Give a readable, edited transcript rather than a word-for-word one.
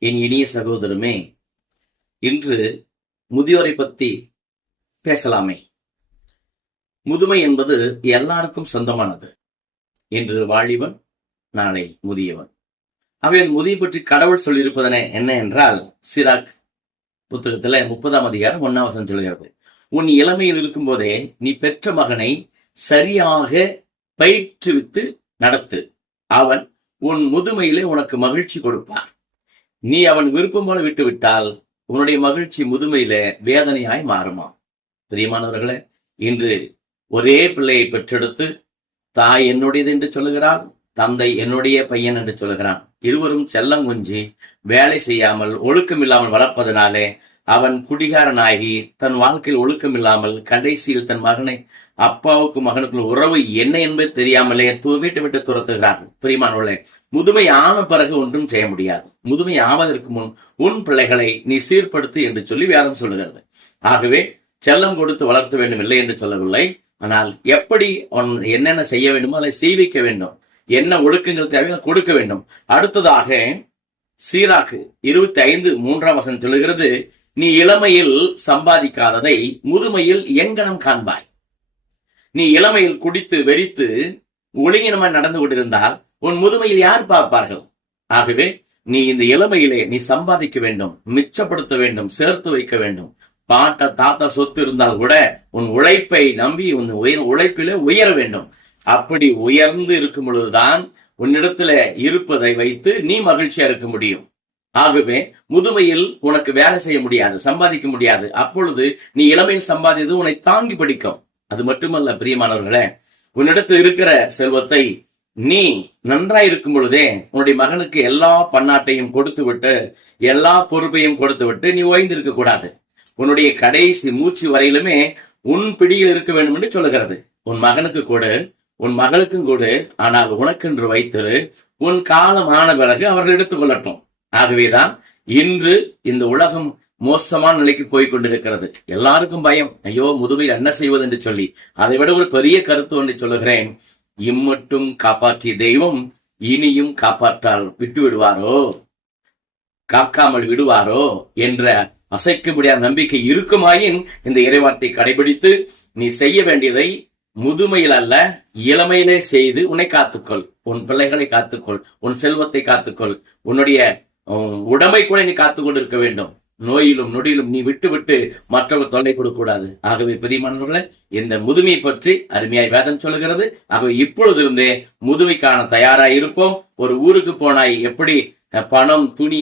என் இனிய சகோதரமே, இன்று முதியோரை பத்தி பேசலாமே. முதுமை என்பது எல்லாருக்கும் சொந்தமானது. இன்று வாலிபன், நாளை முதியவன். அவை முதிய பற்றி கடவுள் சொல்லியிருப்பதன என்ன என்றால், சிராக் புத்தகத்துல 30ஆம் அதிகாரம் 1ஆம் வசனம் சொல்கிறது, உன் இளமையில் இருக்கும் போதே நீ பெற்ற மகனை சரியாக பயிற்றுவித்து நடத்து, அவன் உன் முதுமையிலே உனக்கு மகிழ்ச்சி கொடுப்பான். நீ அவன் விருப்பம் போல விட்டு விட்டால் உன்னுடைய மகிழ்ச்சி முதுமையில வேதனையாய் மாறுமா? பிரியமானவர்களே, இன்று ஒரே பிள்ளையை பெற்றெடுத்து தாய் என்னுடையது என்று சொல்லுகிறாள், தந்தை என்னுடைய பையன் என்று சொல்லுகிறான். இருவரும் செல்லம் கொஞ்சி வேலை செய்யாமல் ஒழுக்கம் இல்லாமல் வளர்ப்பதனாலே அவன் குடிகாரனாகி தன் வாழ்க்கையில் ஒழுக்கம் இல்லாமல் கடைசியில் தன் மகனை, அப்பாவுக்கும் மகனுக்குள்ள உறவு என்ன என்பது தெரியாமலே வீட்டை விட்டு துரத்துகிறார்கள். பிரியமானவர்களே, முதுமை ஆன பிறகு ஒன்றும் செய்ய முடியாது. முதுமை ஆவதற்கு முன் உன் பிள்ளைகளை நீ சீர்படுத்து என்று சொல்லி வேதம் சொல்லுகிறது. ஆகவே செல்லம் கொடுத்து வளர்த்த வேண்டும் இல்லை என்று சொல்லவில்லை. ஆனால் எப்படி என்னென்ன செய்ய வேண்டுமோ அதை செய்விக்க வேண்டும், என்ன ஒழுக்கங்கள் தேவையோ கொடுக்க வேண்டும். அடுத்ததாக சீராக்கு 25:3 வசனம் சொல்லுகிறது, நீ இளமையில் சம்பாதிக்காததை முதுமையில் எங்கனம் காண்பாய். நீ இளமையில் குடித்து வெறித்து ஒழுங்கினமாய் நடந்து கொண்டிருந்தால் உன் முதுமையில் யார் பார்ப்பார்கள்? ஆகவே நீ இந்த இளமையிலே நீ சம்பாதிக்க வேண்டும், மிச்சப்படுத்த வேண்டும், சேர்த்து வைக்க வேண்டும். பாட்ட தாத்தா சொத்து இருந்தால் கூட உன் உழைப்பை நம்பி உன் உழைப்பிலே உயர வேண்டும். அப்படி உயர்ந்து இருக்கும் பொழுதுதான் உன்னிடத்துல இருப்பதை வைத்து நீ மகிழ்ச்சியா இருக்க முடியும். ஆகவே முதுமையில் உனக்கு வேலை செய்ய முடியாது, சம்பாதிக்க முடியாது. அப்பொழுது நீ இளமையில் சம்பாதித்தது உன்னை தாங்கி பிடிக்கும். அது மட்டுமல்ல பிரியமானவர்களே, உன்னிடத்தில் இருக்கிற செல்வத்தை நீ நன்றாய் இருக்கும் பொழுதே உன்னுடைய மகனுக்கு எல்லா பன்னாட்டையும் கொடுத்து விட்டு, எல்லா பொறுப்பையும் கொடுத்து விட்டு நீ ஓய்ந்திருக்க கூடாது. உன்னுடைய கடைசி மூச்சு வரையிலுமே உன் பிடியில் இருக்க வேண்டும் என்று சொல்லுகிறது. உன் மகனுக்கு கொடு, உன் மகளுக்கும் கொடு, ஆனால் உனக்கென்று வைத்திரு. உன் காலம் ஆன பிறகு அவர்கள் எடுத்துக் கொள்ளட்டும். ஆகவேதான் இன்று இந்த உலகம் மோசமான நிலைக்கு போய் கொண்டிருக்கிறது. எல்லாருக்கும் பயம், ஐயோ முதுமையில் என்ன செய்வது என்று சொல்லி. அதை விட ஒரு பெரிய கருத்து ஒன்றை சொல்லுகிறேன், இம்மட்டும் காப்பாற்றிய தெய்வம் இனியும் காப்பாற்றால் விட்டு விடுவாரோ, காக்காமல் விடுவாரோ என்ற அசைக்க முடியாத நம்பிக்கை இருக்குமாயின் இந்த இறைவார்த்தை கடைபிடித்து நீ செய்ய வேண்டியதை முதுமையில் அல்ல இளமையிலே செய்து உன்னை காத்துக்கொள், உன் பிள்ளைகளை காத்துக்கொள், உன் செல்வத்தை காத்துக்கொள், உன்னுடைய உடம்பை கூட நீ காத்துக்கொண்டு இருக்க வேண்டும். நோயிலும் நொடியிலும் நீ விட்டு விட்டு மற்றவர்கள் தொல்லை கொடுக்க கூடாது. ஆகவே பெரியமானவர்களே, இந்த முதுமையை பற்றி அருமையாய் வேதம் சொல்லுகிறது. ஆகவே இப்பொழுது இருந்தே முதுமைக்கான தயாராய் இருப்போம். ஒரு ஊருக்கு போனாய் எப்படி பணம் துணி